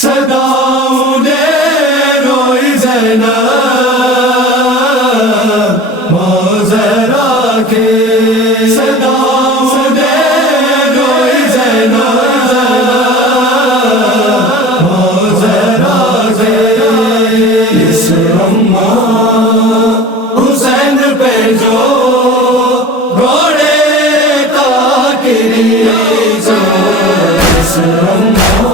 صداؤں نے روئی زینب معذرا کے، صداؤں نے روئی زینب معذرا کے، اس اماں حسین پہ جو گھوڑے تاکری جو، اس اماں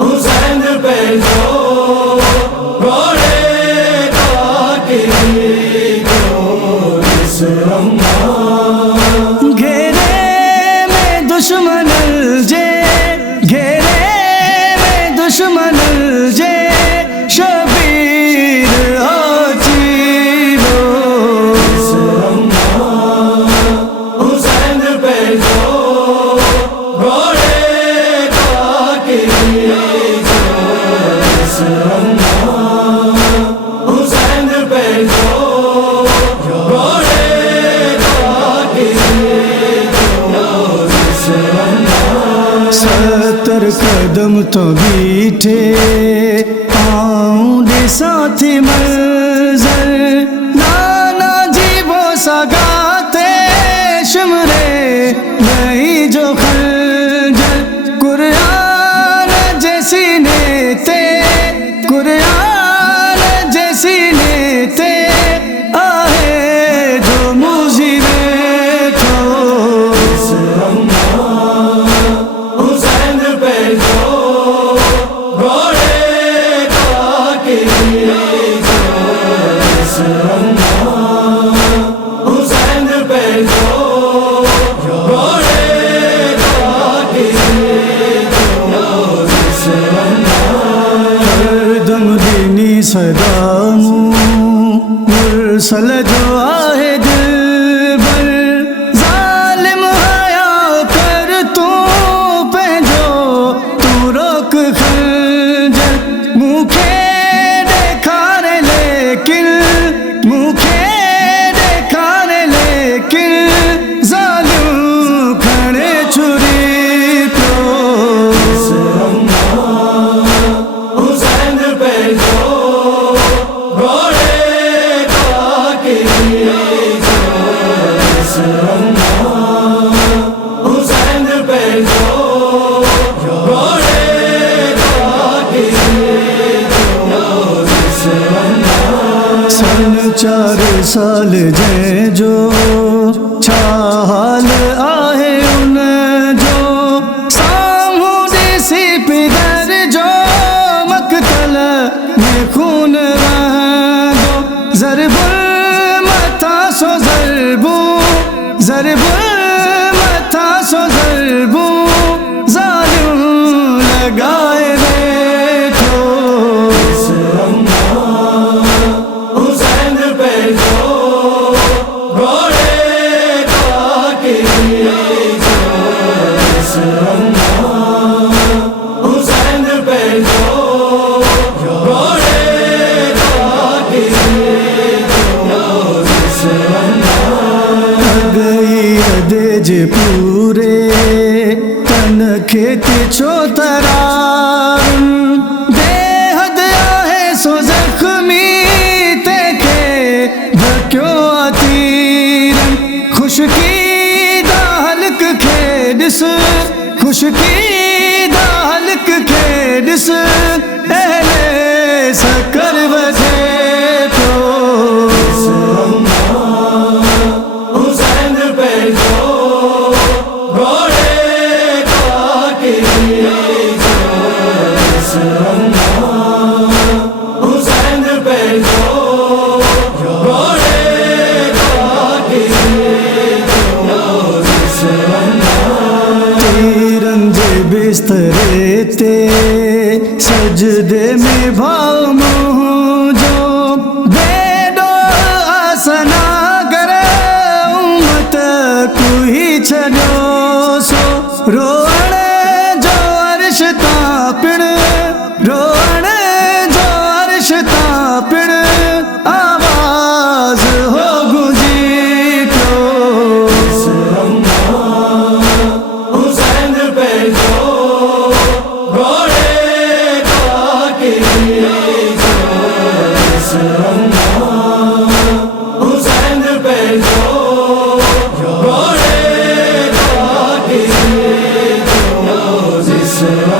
حسین پہ جو گھوڑے تاکری جو، اس اماں گھیرے میں دشمن الجے، گھیرے میں دشمن الجے، شبیر آچیلو، اس اماں حسین پہ جو گھوڑے تاکری جو، اس اماں حسین پہ جو گھوڑے تاکری جو، اس اماں 70 قدم تو بیٹھے آؤں دے ساتھی منظر، نانا جی وہ سگاتے شمرے نہیں جو خنجر، قرآن جیسی نیتے، قرآن جیسی نیتے، آہے جو مجھے تو، اس اماں حسین پہ جو گھوڑے تاکری جو، اس اماں حسین پہ جو گھوڑے تاکری جو، اس اماں ہر دم دینی صدا مرسل جو آہ دل بر، ظالم حیا کر تو پہ جو تو روک خنجر، منہ کھیڑے کھانے لیکن، منہ کھیڑے کھانے لیکن، ظالم کھڑے چھری پہ، اس اماں حسین پہ جو گھوڑے تاکری جو، اس اماں حسین پہ جو گھوڑے تاکری جو، اس اماں سن 4 سال جے جو چھال آہے ان جو، ساموں دیسی پدر جو مقتل میں خون رہا دو، ضرب المتھا سو ضربوں، ضرب المتھا سو ضربوں، ظالم لگائے بیٹھو، اس اماں حسین پہ جو گھوڑے تاکری جو، اس اماں حسین پہ جو گھوڑے تاکری جو، اس اماں گئی ادیج پورے تن کھیتی چوترار، بے حد آہے سو زخمی تے کے بھکیو آتیرن، خشکی دا حلق کھیڈس، خشکی دا حلق کھیڈس، اہل سکر وجے تو، اس اماں حسین پہ جو گھوڑے تاکری جو، اس اماں حسین پہ جو گھوڑے تاکری جو، اس اماں تیرنجے بسترے تے سجدے میں بھاؤ منہ جو، بیڈو آسنا گر امت کوئی چھڑو سو، روڑ جو عرش تاپڑ، روڑ جو عرش تاپڑ، آواز ہو گجی تو، اس اماں حسین پہ جو گھوڑے حسین پہ جو گھوڑے لگا کے جو